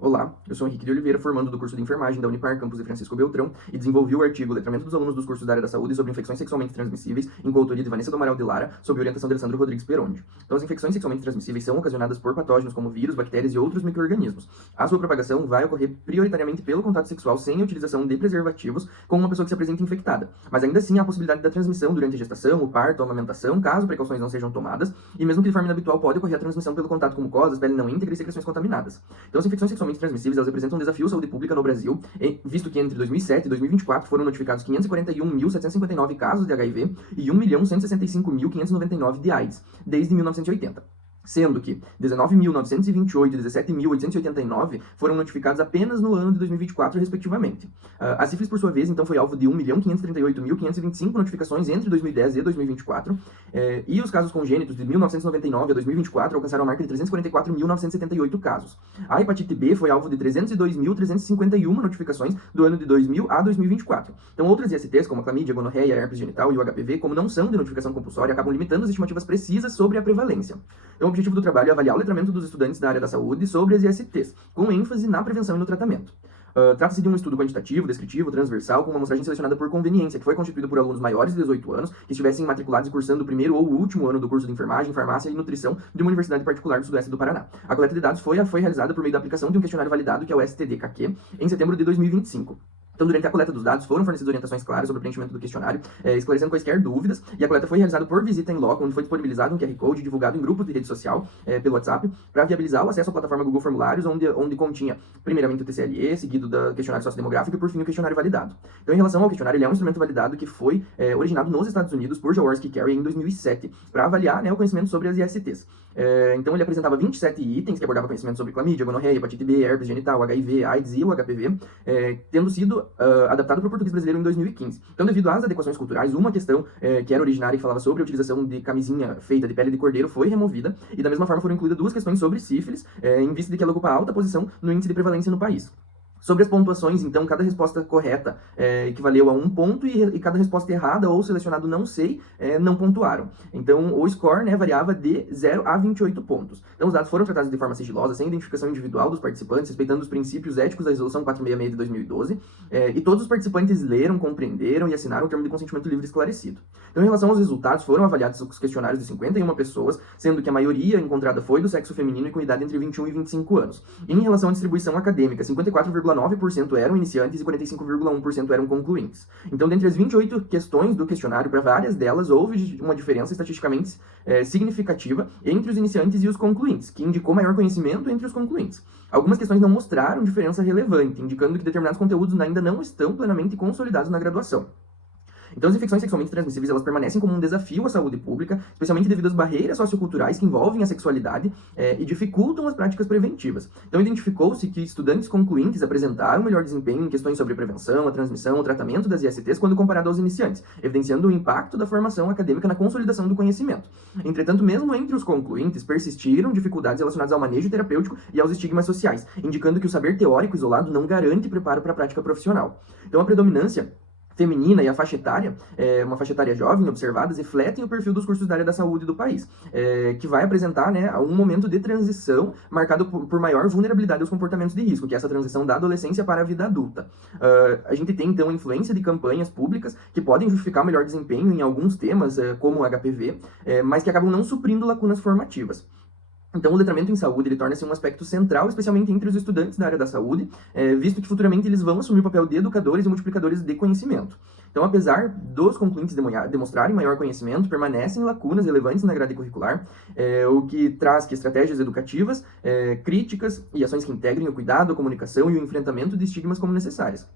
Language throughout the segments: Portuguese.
Olá, eu sou Henrique de Oliveira, formando do curso de enfermagem da Unipar, campus de Francisco Beltrão, e desenvolvi o artigo Letramento dos alunos dos cursos da área da saúde sobre infecções sexualmente transmissíveis, em coautoria de Vanessa do Amaral de Lara, sob orientação de Alessandro Rodrigues Perondi. Então, as infecções sexualmente transmissíveis são ocasionadas por patógenos como vírus, bactérias e outros micro-organismos. A sua propagação vai ocorrer prioritariamente pelo contato sexual sem a utilização de preservativos com uma pessoa que se apresenta infectada, mas ainda assim há a possibilidade da transmissão durante a gestação, o parto, a amamentação, caso precauções não sejam tomadas, e mesmo que de forma inabitual pode ocorrer a transmissão pelo contato com mucosas, pele não íntegra e secreções contaminadas. Então, as infecções sexualmente transmissíveis, elas representam um desafio à saúde pública no Brasil, visto que entre 2007 e 2024 foram notificados 541.759 casos de HIV e 1.165.599 de AIDS, desde 1980. Sendo que 19.928 e 17.889 foram notificados apenas no ano de 2024, respectivamente. A sífilis, por sua vez, então, foi alvo de 1.538.525 notificações entre 2010 e 2024, e os casos congênitos de 1999 a 2024 alcançaram a marca de 344.978 casos. A hepatite B foi alvo de 302.351 notificações do ano de 2000 a 2024. Então, outras ISTs, como a clamídia, a gonorreia, a herpes genital e o HPV, como não são de notificação compulsória, acabam limitando as estimativas precisas sobre a prevalência. Então, o objetivo do trabalho é avaliar o letramento dos estudantes da área da saúde sobre as ISTs, com ênfase na prevenção e no tratamento. Trata-se de um estudo quantitativo, descritivo, transversal, com uma amostragem selecionada por conveniência, que foi constituído por alunos maiores de 18 anos, que estivessem matriculados e cursando o primeiro ou o último ano do curso de enfermagem, farmácia e nutrição de uma universidade particular do sudoeste do Paraná. A coleta de dados foi realizada por meio da aplicação de um questionário validado, que é o STD-CAQ, em setembro de 2025. Então, durante a coleta dos dados, foram fornecidas orientações claras sobre o preenchimento do questionário, esclarecendo quaisquer dúvidas, e a coleta foi realizada por visita em loco, onde foi disponibilizado um QR Code divulgado em grupos de rede social, pelo WhatsApp, para viabilizar o acesso à plataforma Google Formulários, onde continha, primeiramente, o TCLE, seguido do questionário sociodemográfico e, por fim, o questionário validado. Então, em relação ao questionário, ele é um instrumento validado que foi originado nos Estados Unidos por Jaworski e Carey em 2007, para avaliar, né, o conhecimento sobre as ISTs. Então, ele apresentava 27 itens que abordavam conhecimento sobre clamídia, gonorreia, hepatite B, herpes genital, HIV, AIDS e o HPV, tendo sido adaptado para o português brasileiro em 2015. Então, devido às adequações culturais, uma questão que era originária e falava sobre a utilização de camisinha feita de pele de cordeiro foi removida, e da mesma forma foram incluídas duas questões sobre sífilis, em vista de que ela ocupa alta posição no índice de prevalência no país. Sobre as pontuações, então, cada resposta correta equivaleu a 1 ponto e cada resposta errada ou selecionado não sei, não pontuaram. Então, o score, né, variava de 0 a 28 pontos. Então, os dados foram tratados de forma sigilosa, sem identificação individual dos participantes, respeitando os princípios éticos da Resolução 466 de 2012, e todos os participantes leram, compreenderam e assinaram o termo de consentimento livre esclarecido. Então, em relação aos resultados, foram avaliados os questionários de 51 pessoas, sendo que a maioria encontrada foi do sexo feminino e com idade entre 21 e 25 anos. E em relação à distribuição acadêmica, 54,9% eram iniciantes e 45,1% eram concluintes. Então, dentre as 28 questões do questionário, para várias delas, houve uma diferença estatisticamente significativa entre os iniciantes e os concluintes, que indicou maior conhecimento entre os concluintes. Algumas questões não mostraram diferença relevante, indicando que determinados conteúdos ainda não estão plenamente consolidados na graduação. Então, as infecções sexualmente transmissíveis, elas permanecem como um desafio à saúde pública, especialmente devido às barreiras socioculturais que envolvem a sexualidade e dificultam as práticas preventivas. Então, identificou-se que estudantes concluintes apresentaram melhor desempenho em questões sobre a prevenção, a transmissão, o tratamento das ISTs quando comparado aos iniciantes, evidenciando o impacto da formação acadêmica na consolidação do conhecimento. Entretanto, mesmo entre os concluintes, persistiram dificuldades relacionadas ao manejo terapêutico e aos estigmas sociais, indicando que o saber teórico isolado não garante preparo para a prática profissional. Então, a predominância feminina e a faixa etária, uma faixa etária jovem, observadas, refletem o perfil dos cursos da área da saúde do país, que vai apresentar, né, um momento de transição marcado por maior vulnerabilidade aos comportamentos de risco, que é essa transição da adolescência para a vida adulta. A gente tem, então, a influência de campanhas públicas que podem justificar melhor desempenho em alguns temas, como o HPV, mas que acabam não suprindo lacunas formativas. Então, o letramento em saúde, ele torna-se um aspecto central, especialmente entre os estudantes da área da saúde, visto que futuramente eles vão assumir o papel de educadores e multiplicadores de conhecimento. Então, apesar dos concluintes demonstrarem maior conhecimento, permanecem lacunas relevantes na grade curricular, o que traz que estratégias educativas, críticas e ações que integrem o cuidado, a comunicação e o enfrentamento de estigmas como necessárias,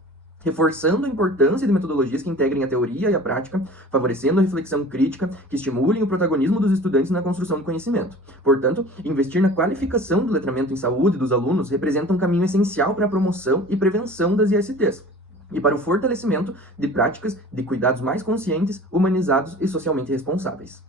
reforçando a importância de metodologias que integrem a teoria e a prática, favorecendo a reflexão crítica, que estimulem o protagonismo dos estudantes na construção do conhecimento. Portanto, investir na qualificação do letramento em saúde dos alunos representa um caminho essencial para a promoção e prevenção das ISTs, e para o fortalecimento de práticas de cuidados mais conscientes, humanizados e socialmente responsáveis.